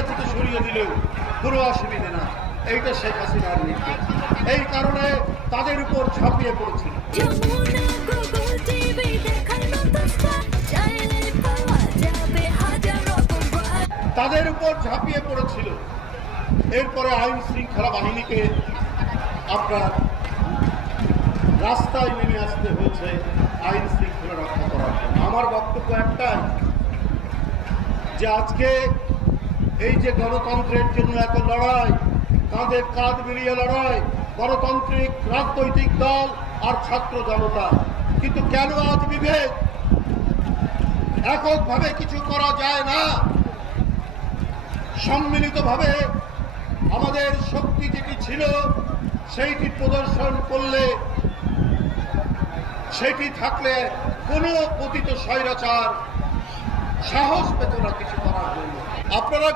জায়গা থেকে সরিয়ে দিলেও কোনো অসুবিধে না। এইটা শেখ হাসিনার নির্দেশ। এই কারণে তাদের উপর ঝাঁপিয়ে পড়েছিল। তাদের উপর ঝাঁপিয়ে পড়েছিল। এরপরে আইন শৃঙ্খলা বাহিনীকে আপনার রাস্তায় নেমে আসতে হয়েছে আইন শৃঙ্খলা রক্ষা করার জন্য। আমার বক্তব্য একটাই, যে আজকে এই যে গণতন্ত্রের জন্য এত লড়াই, কাঁধে কাঁধ মিলিয়ে লড়াই, গণতান্ত্রিক রাজনৈতিক দল আর ছাত্র জনতা, কিন্তু কেন আজ বিভেদ? এককভাবে কিছু করা যায় না। সম্মিলিতভাবে আমাদের শক্তি যেটি ছিল সেইটি প্রদর্শন করলে, সেটি থাকলে কোনো পতিত স্বৈরাচার সাহস পেত না কিছু করার জন্য। আপনারা